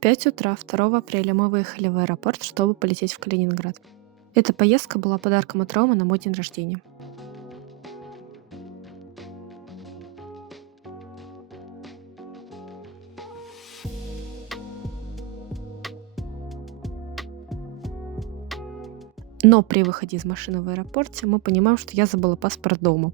5 утра 2 апреля мы выехали в аэропорт, чтобы полететь в Калининград. Эта поездка была подарком от Ромы на мой день рождения. Но при выходе из машины в аэропорте мы понимаем, что я забыла паспорт дома.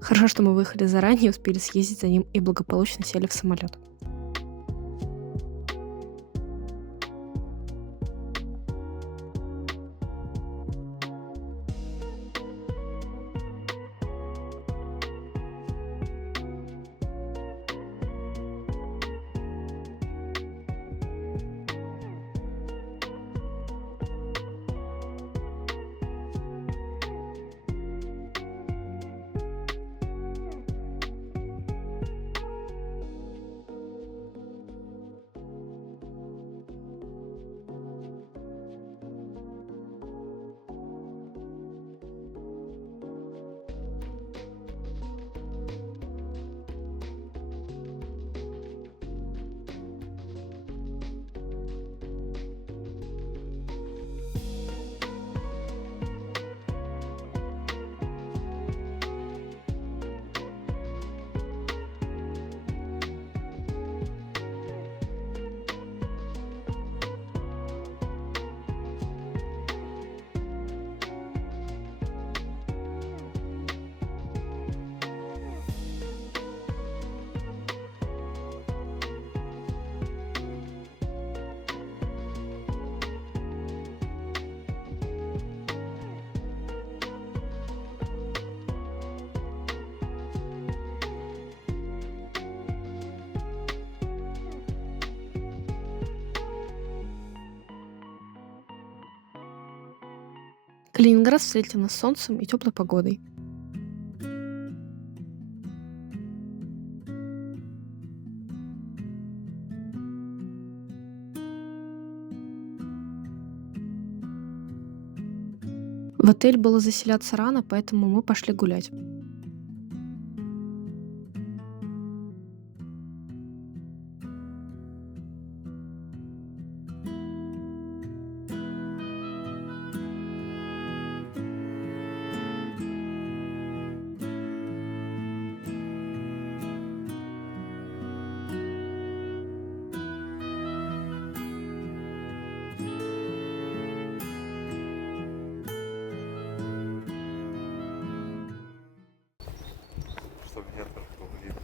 Хорошо, что мы выехали заранее, успели съездить за ним и благополучно сели в самолет. Калининград встретил нас солнцем и теплой погодой. В отель было заселяться рано, поэтому мы пошли гулять. Чтобы нет такого вида.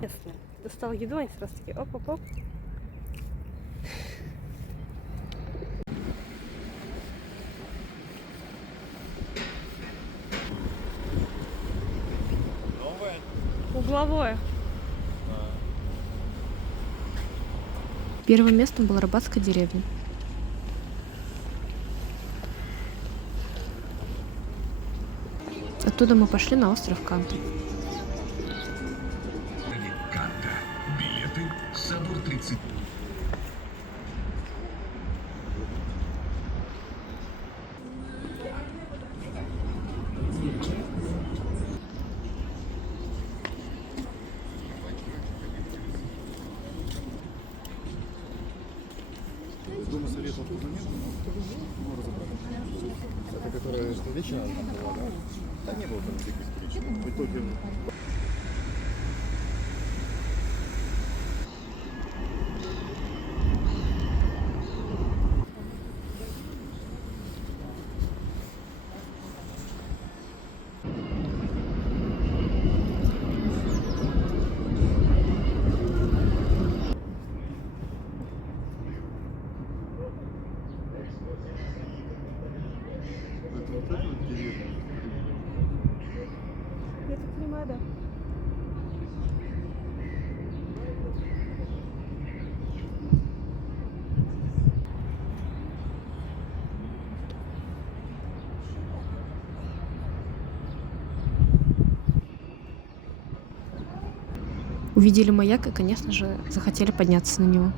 Ясно. Достал еду, они сразу такие оп-оп-оп. Новое? Угловое. Первым местом была рыбацкая деревня. Оттуда мы пошли на остров Канта. Канта. Билеты. Собор 30. Дома советов тут нет, но разобрали. Это которая что вечером там была, да? Да не было там никаких встреч. В итоге это вот это вот деревня. Я так понимаю, да. Увидели маяк и, конечно же, захотели подняться на него.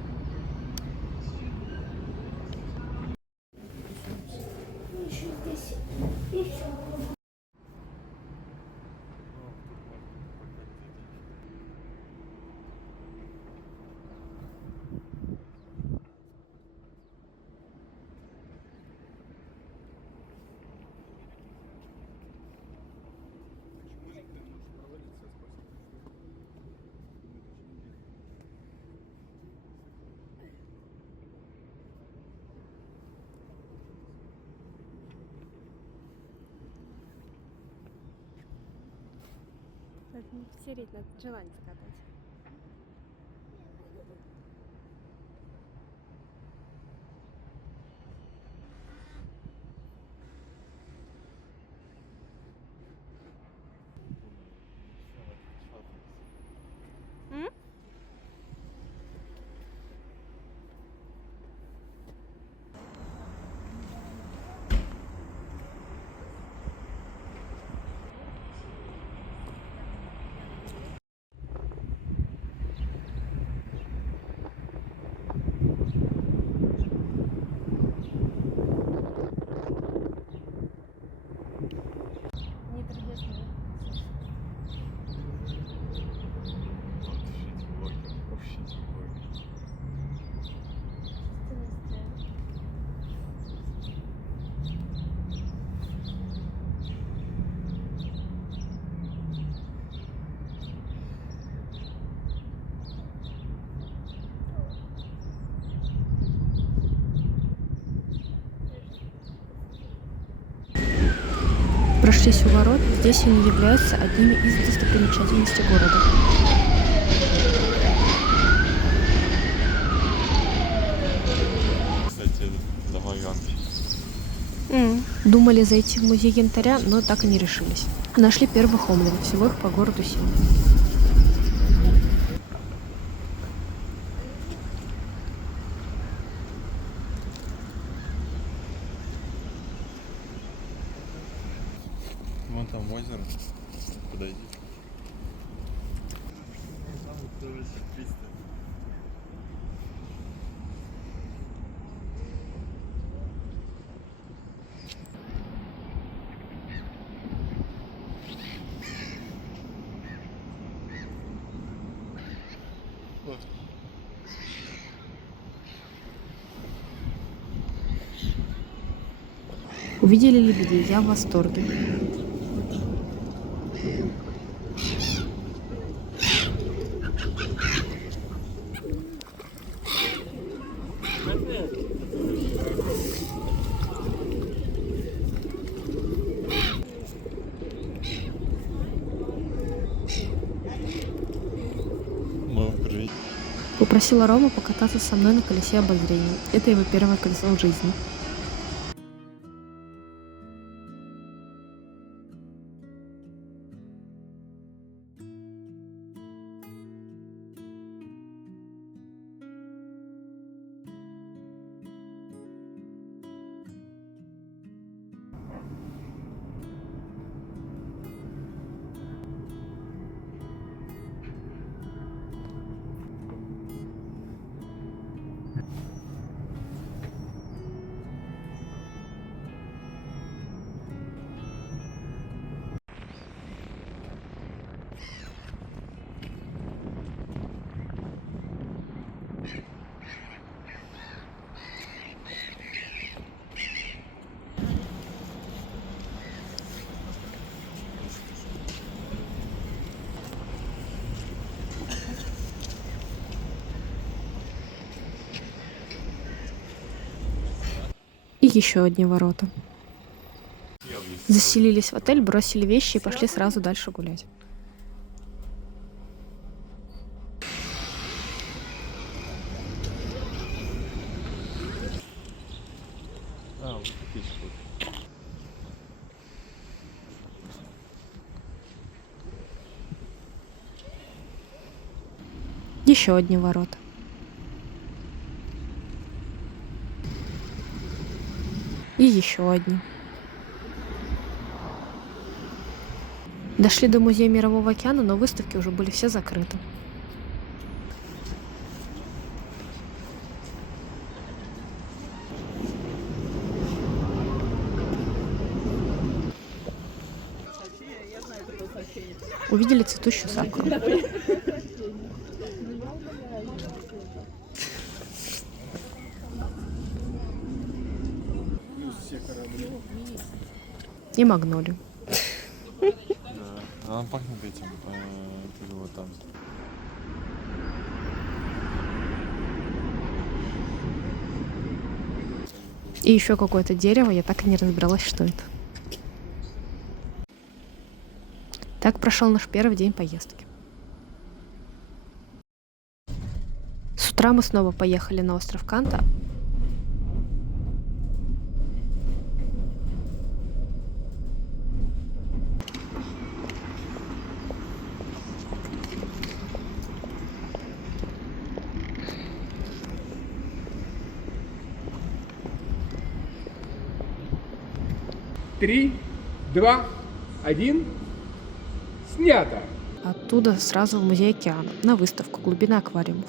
Надо не потереть, надо желание скатать. Не трудно. Прошлись у ворот, здесь они являются одними из достопримечательностей города. Кстати, до Маганки. Думали зайти в музей янтаря, но так и не решились. Нашли первых хомлин, всего их по городу 7. Вон там озеро. Подойди. Там тоже пристань. Увидели лебедей, я в восторге. Мама, привет. Попросила Рому покататься со мной на колесе обозрения. Это его первое колесо в жизни. И еще одни ворота. Заселились в отель, бросили вещи и пошли сразу дальше гулять. Вот такие штуки. Еще одни ворота. И еще одни. Дошли до музея Мирового океана, но выставки уже были все закрыты. Увидели цветущую сакуру. И магнолию. Да. Она пахнет этим. Как его там. И еще какое-то дерево, я так и не разбиралась, что это. Так прошел наш первый день поездки. С утра мы снова поехали на остров Канта. Три, два, один. Снято. Оттуда сразу в музей океана, на выставку глубины аквариумов.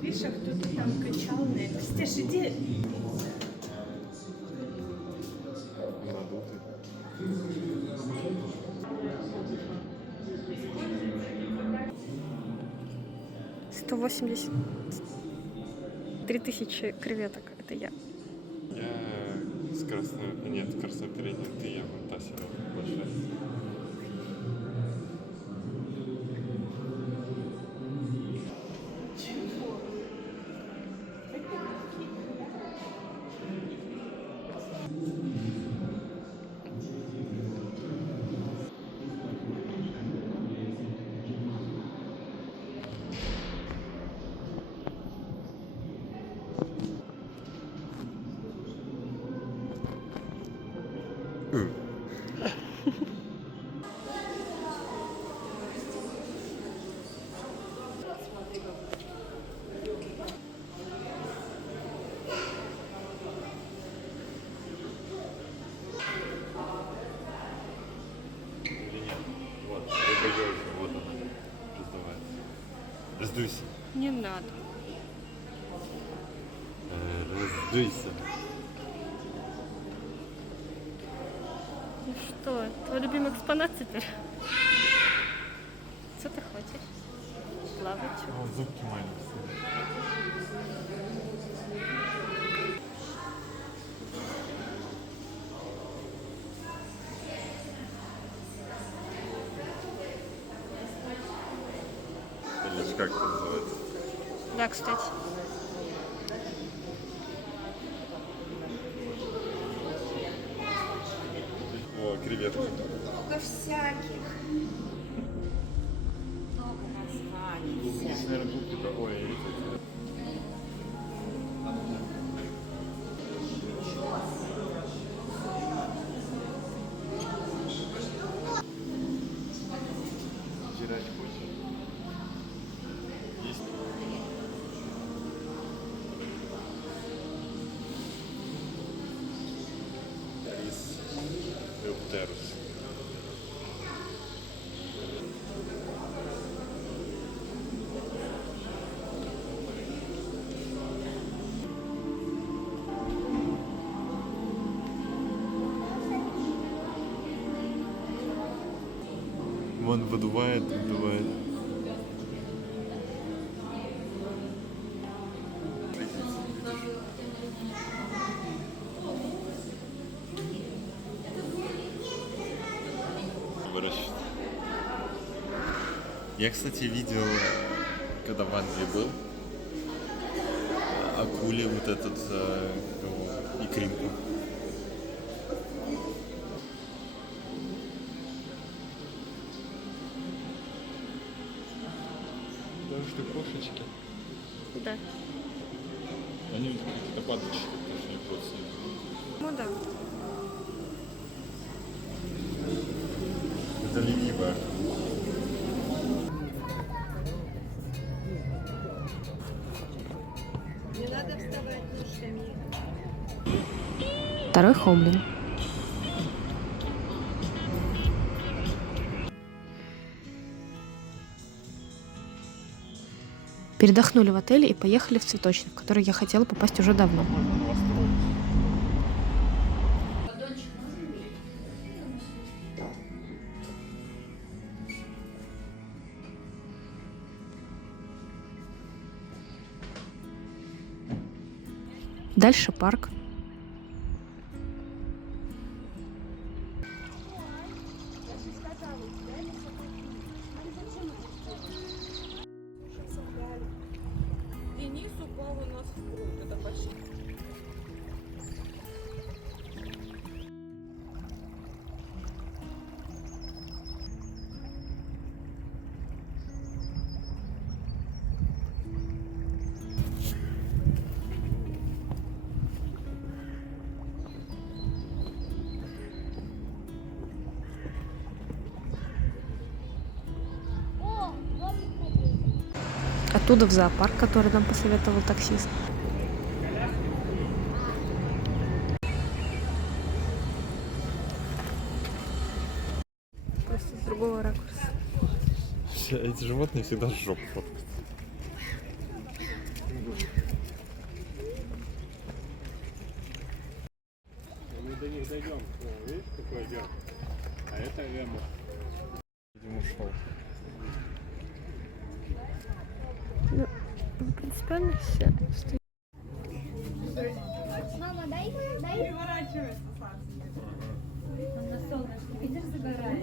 Видишь, а кто-то там качал на это. Стеж, иди. Надутый. 3000 креветок. Это я. Я с красной... Нет, краснопередней ты, я вон та себе большая. Вот, рыба-ёжик, вот она, раздувается. Раздуйся. Не надо. Раздуйся. Ну что, твой любимый экспонат теперь? Что ты хочешь? Плавать? О, зубки маленькие. Или как это называется? Да, кстати. О, креветки. Много всяких. Много названий. Здесь, наверное, губки, да? Ой, эти. Жрать хочешь? Есть? Рис Эптерус. Вон выдувает, выдувает. Выращивает. Я, кстати, видел, когда в Англии был, акуле вот этот икринку. Потому что кошечки. Да. Они вот какие-то падочки, точнее, просто. Ну да. Это ленивая. Второй Хомлин. Передохнули в отеле и поехали в цветочник, в который я хотела попасть уже давно. Дальше парк. Денис упал у нас в пруд. Это почти. Оттуда в зоопарк, который нам посоветовал таксист. Просто с другого ракурса. Эти животные всегда с жопы фоткают. Мы до них дойдем. Видишь, какой идет? А это Эма. Видимо, ушел. Ну, принципиально все. Мама, дай. Переворачивайся, на солнышко. Видишь, загорает.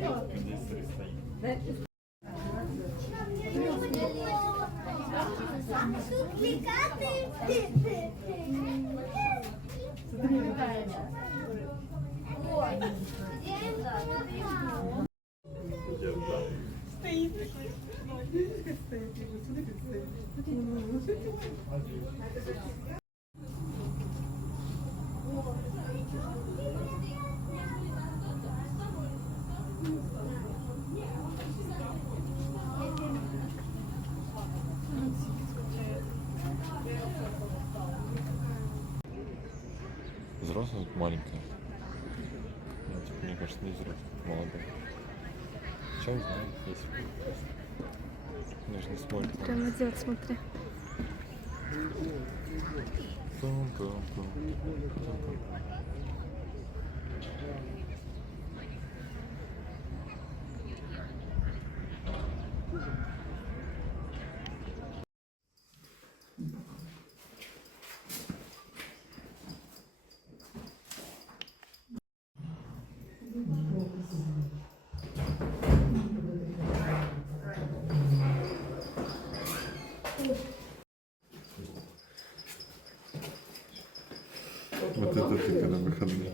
Взрослый, маленькая. Ну, типа, мне кажется, не взрослый, молодой. Что он знает, если даже не смотрит. Прям идет, смотри. Тум-тум-тум. Вот это ты когда выходные.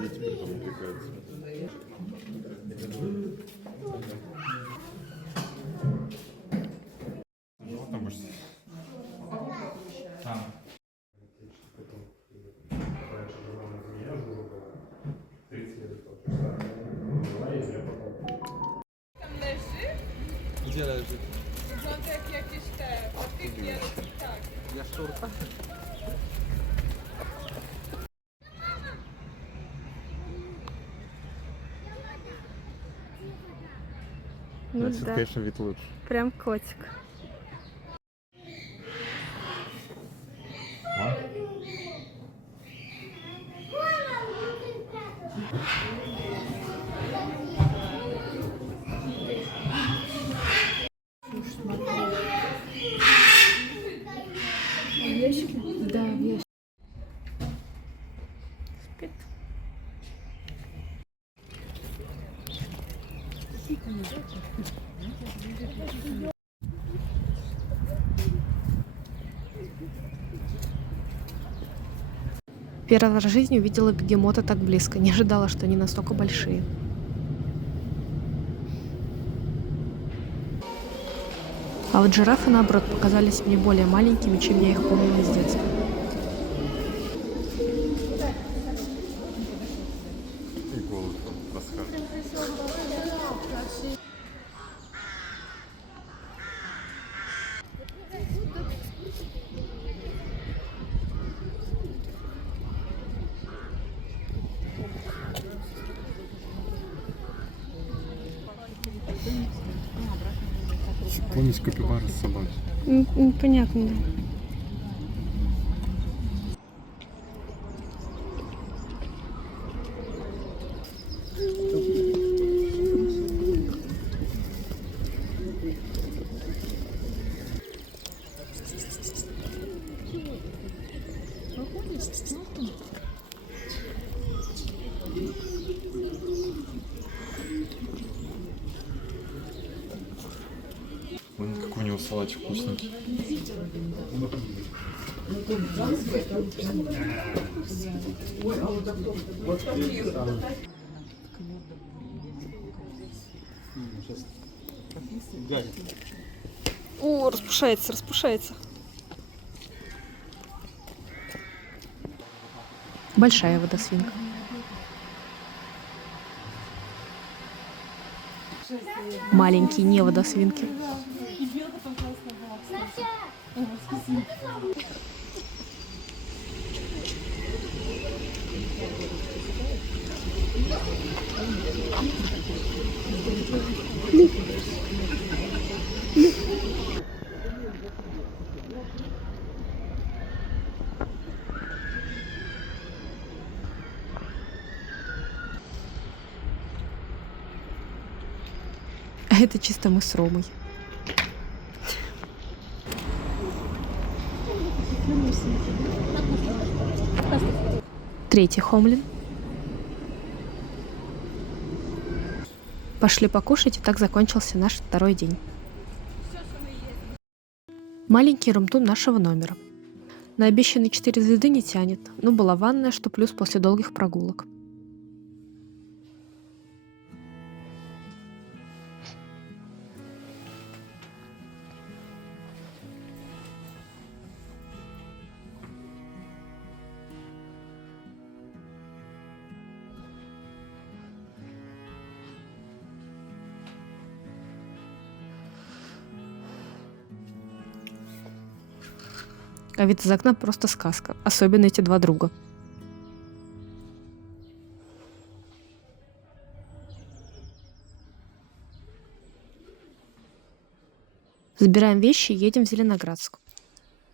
Дети притом увлекаются. Ну, там больше. Gdzie leży? Wygląda jak jakieś te patyki, ale tak. Jaszczurka? Ну Значит, да, конечно, вид лучше. прям котик. Да, вещь. Спит. Первый раз в жизни увидела бегемота так близко, не ожидала, что они настолько большие. А вот жирафы, наоборот, показались мне более маленькими, чем я их помнила с детства. Помнишь капибара с собой? Понятно, да. Вон какой у него салатик вкусненький. О, распушается, распушается. Большая водосвинка. Маленькие не водосвинки. А это чисто мы с Ромой. Третий хомлин. Пошли покушать, и так закончился наш второй день. Маленький румтум нашего номера. На обещанные 4 звезды не тянет, но была ванная, что плюс после долгих прогулок. А вид из окна просто сказка, особенно эти два друга. Забираем вещи и едем в Зеленоградск.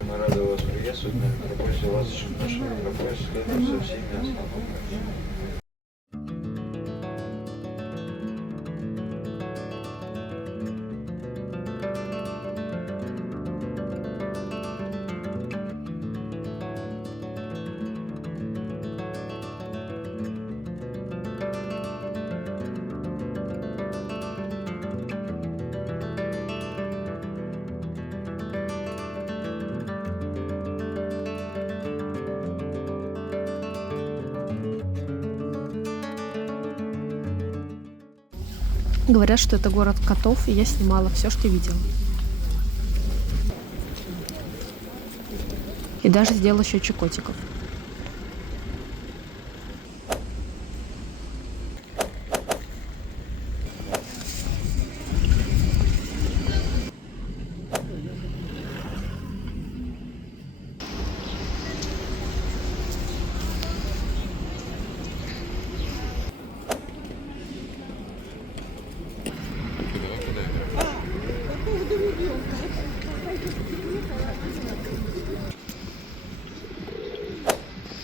Мы рады вас приветствовать. На Метрополисе у вас еще наш Метрополис следует со всеми остановками. Говорят, что это город котов, и я снимала все, что видела. И даже сделала счетчик котиков.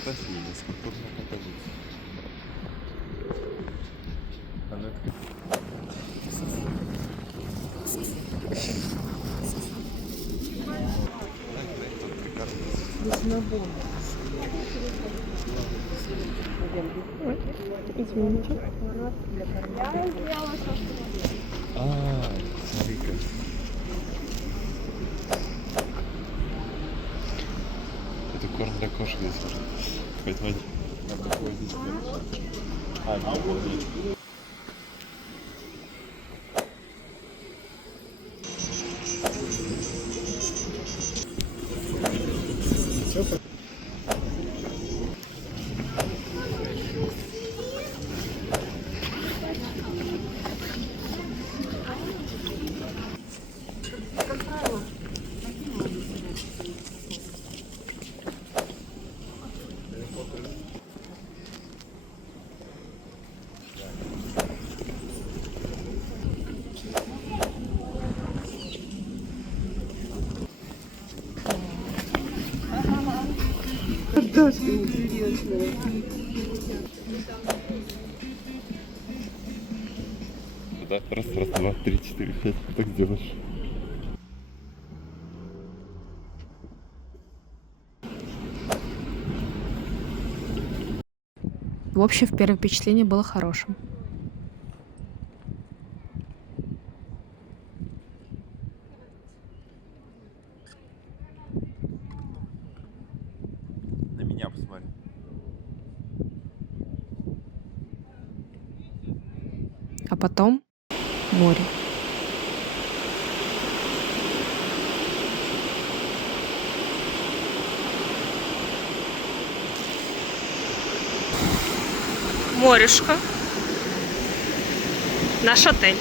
Спасибо, скульптурная композиция. А ну-ка. Извините. Смотри-ка. Это корм для кошек здесь уже. Поэтому надо такое здесь. Тоже интересно. Да, раз, два, три, четыре, пять. Так сделаешь. В общем, первое впечатление было хорошим. На меня посмотри. А потом море. Морешко. Наш отель.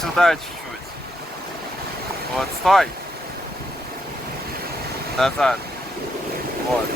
Сюда чуть-чуть. Вот, стой. Назад. Вот.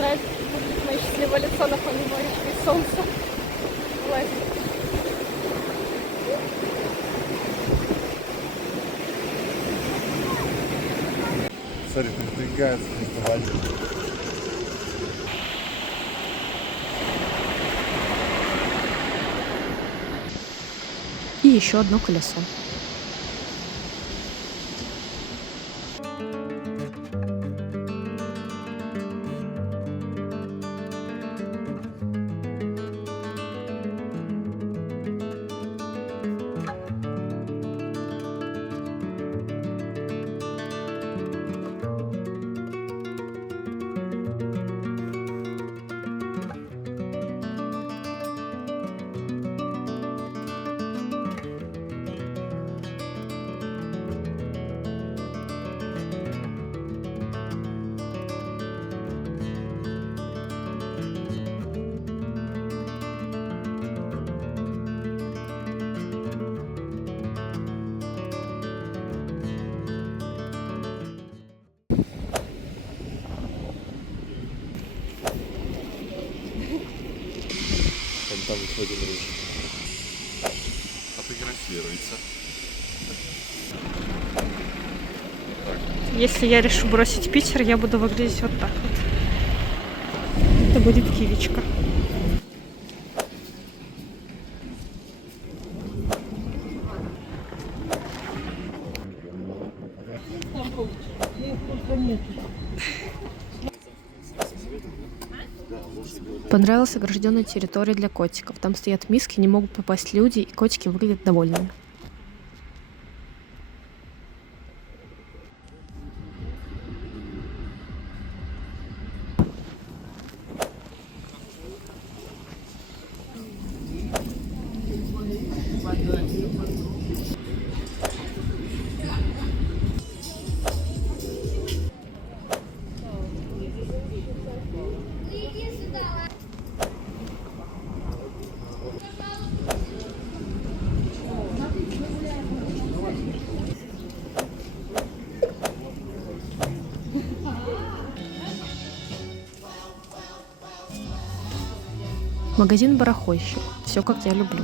Нравится мое счастливое лицо на фоне моря и солнца. Ой. Смотри, продвигается фестиваль. И еще одно колесо. Там еще один рыжий. Фотографируется. Если я решу бросить Питер, я буду выглядеть вот так вот. Это будет кивичка. Понравилась огражденная территория для котиков. Там стоят миски, не могут попасть люди, и котики выглядят довольными. Магазин барахольщик. Все как я люблю.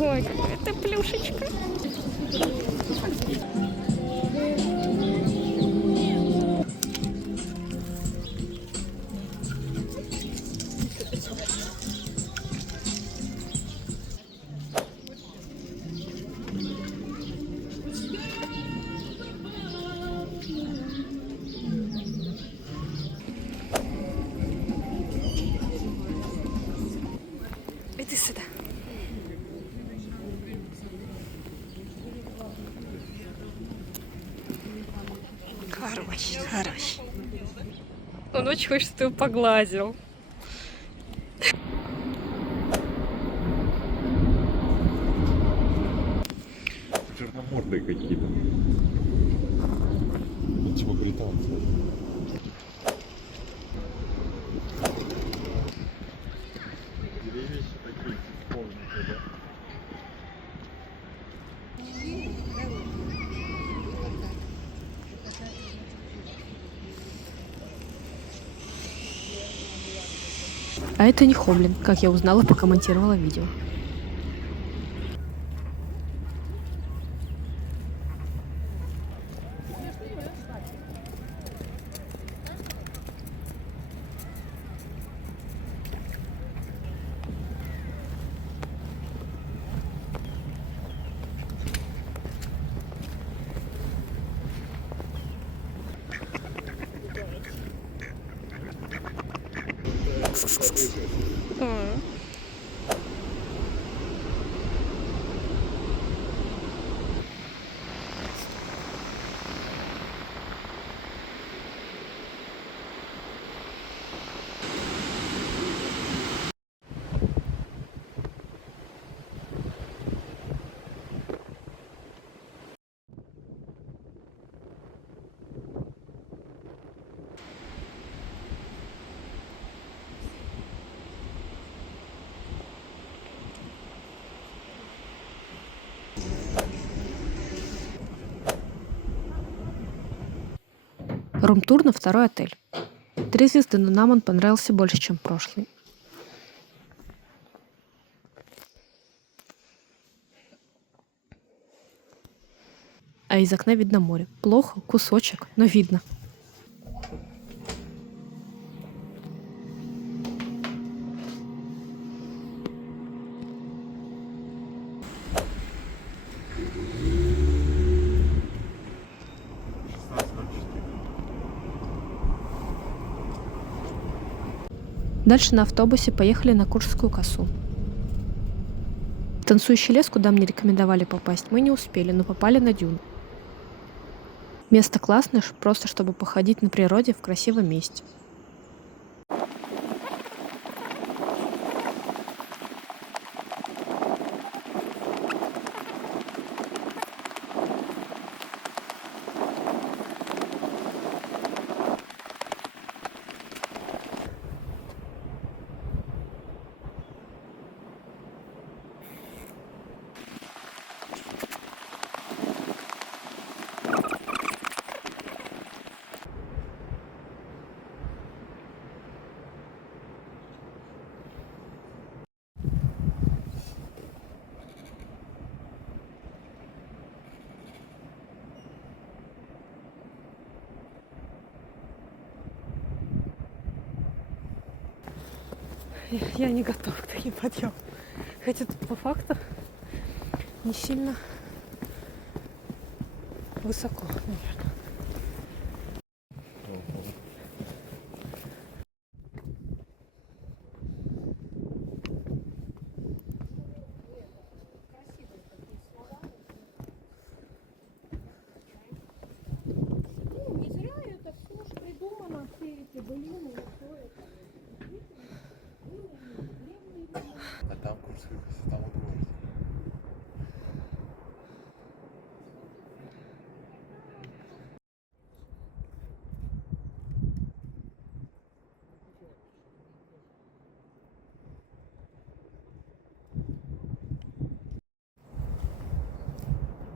Ой, какая ты плюшечка. Иди сюда. Хорош. Он очень хочет, чтобы ты его погладил. Черномордые какие-то. Типа британцы. Деревья такие полненькие, да? А это не Хоблин, как я узнала, прокомментировала видео. Рум-тур на второй отель. 3 звезды, но нам он понравился больше, чем прошлый. А из окна видно море. Плохо, кусочек, но видно. Дальше на автобусе поехали на Куршскую косу. В танцующий лес, куда мне рекомендовали попасть, мы не успели, но попали на дюну. Место классное, просто чтобы походить на природе в красивом месте. Я не готова к таким подъемам. Хотя тут по факту не сильно высоко, наверное. Не зря это все ж придумано, все эти былины, все это. А там Курская коса, там вот город.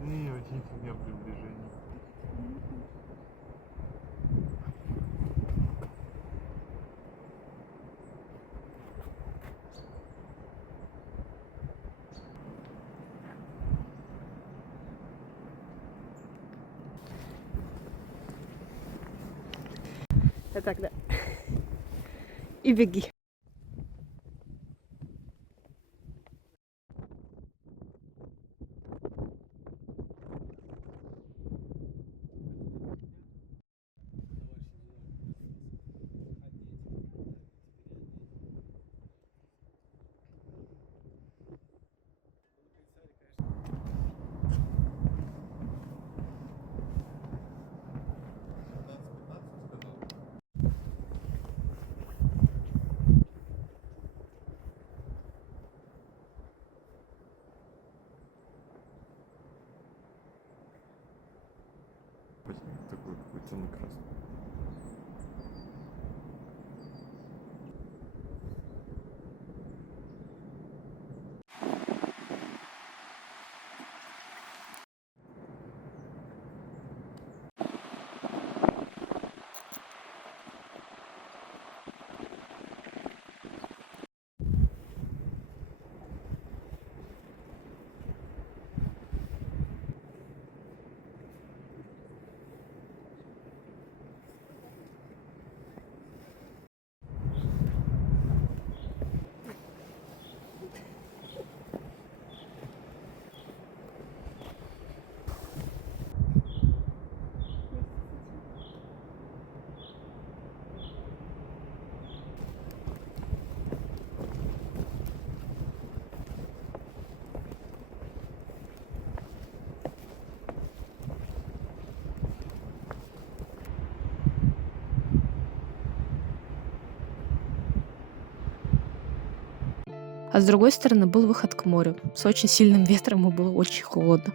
Не, очень фигня приближение. Так, да. И беги. Такой какой темно-красный. А с другой стороны был выход к морю. С очень сильным ветром и было очень холодно.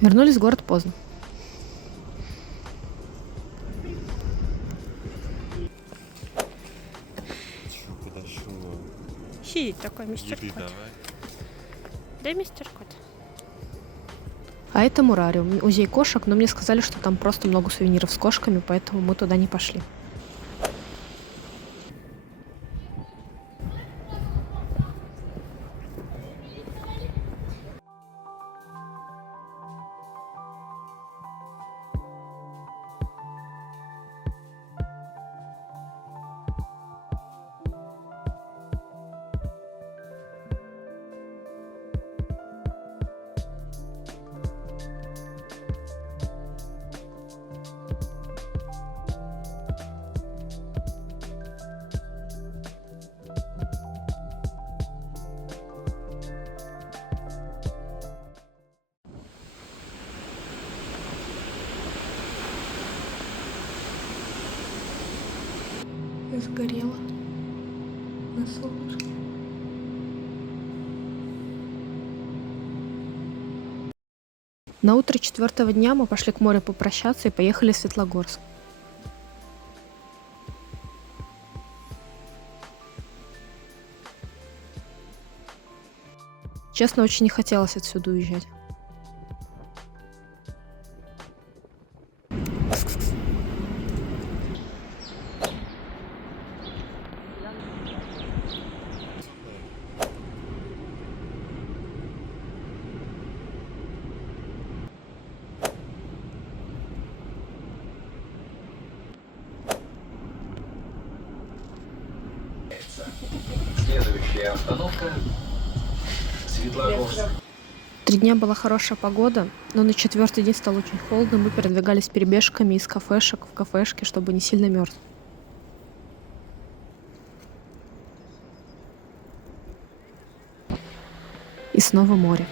Вернулись в город поздно. Чё, куда шо? Сидит такой мистер Еды Кот. давай. Да, мистер Кот. А это Мурариум, музей кошек, но мне сказали, что там просто много сувениров с кошками, поэтому мы туда не пошли. Я сгорела на солнышке. На утро 4-го дня мы пошли к морю попрощаться и поехали в Светлогорск. Честно, очень не хотелось отсюда уезжать. Следующая остановка Светлогорск. 3 дня была хорошая погода, но на 4-й день стало очень холодно. Мы передвигались перебежками из кафешек в кафешки, чтобы не сильно мерзнуть. И снова море.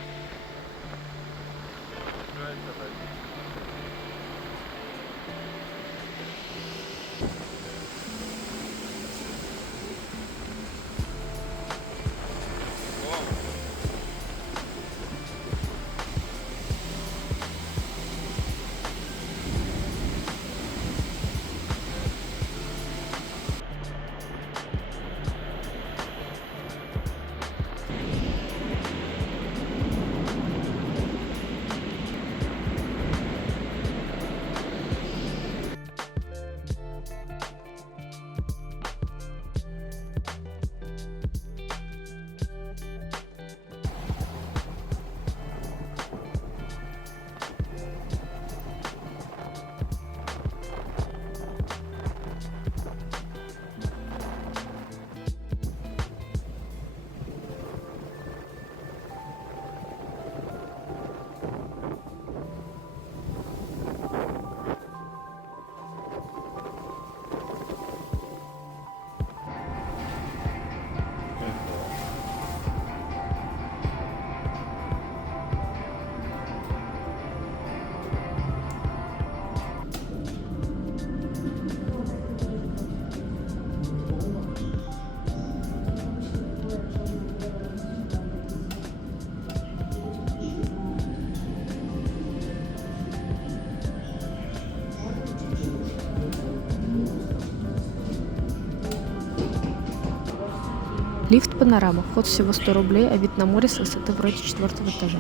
Лифт «Панорама». Вход всего 100 рублей, а вид на море с высоты вроде 4-го этажа.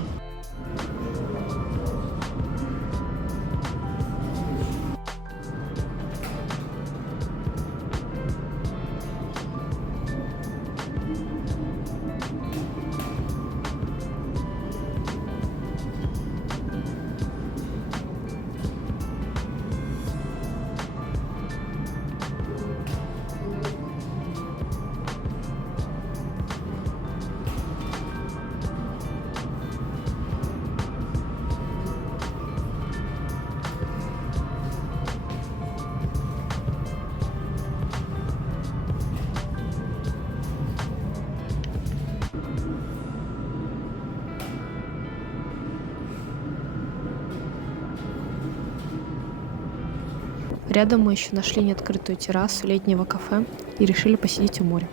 Рядом мы еще нашли неоткрытую террасу летнего кафе и решили посидеть у моря.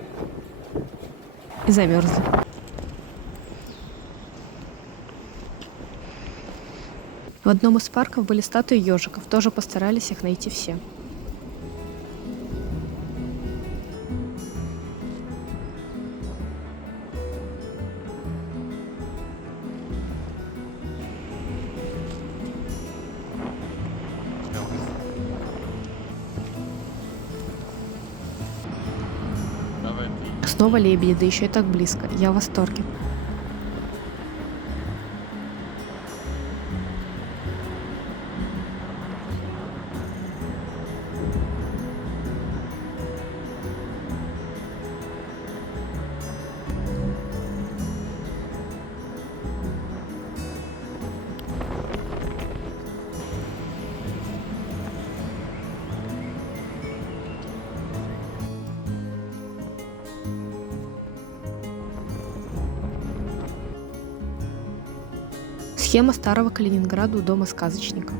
И замерзли. В одном из парков были статуи ежиков, тоже постарались их найти все. Снова лебеди, да еще и так близко. Я в восторге. Схема старого Калининграда у дома сказочника.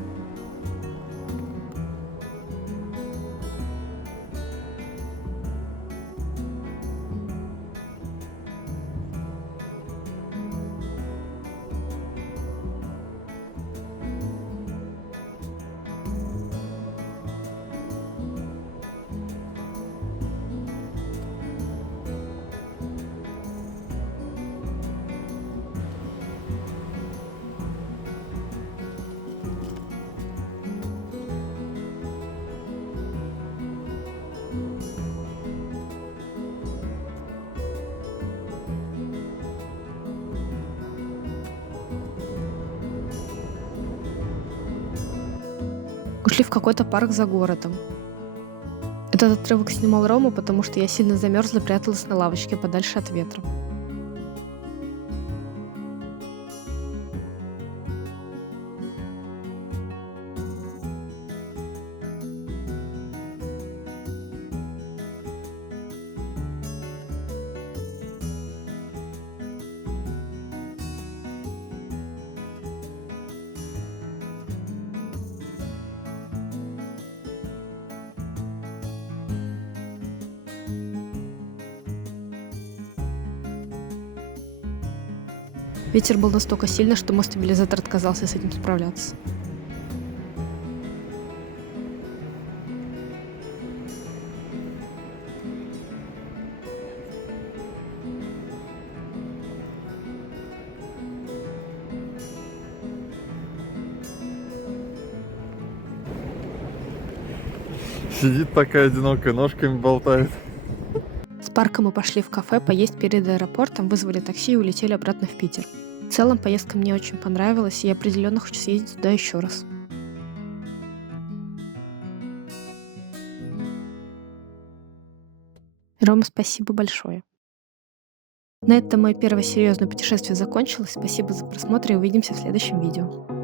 Ушли в какой-то парк за городом. Этот отрывок снимал Рома, потому что я сильно замерзла и пряталась на лавочке подальше от ветра. Ветер был настолько сильный, что мой стабилизатор отказался с этим справляться. Сидит такая одинокая, ножками болтает. С парка мы пошли в кафе поесть перед аэропортом, вызвали такси и улетели обратно в Питер. В целом поездка мне очень понравилась, и я определенно хочу съездить туда еще раз. Рома, спасибо большое. На этом мое первое серьезное путешествие закончилось. Спасибо за просмотр и увидимся в следующем видео.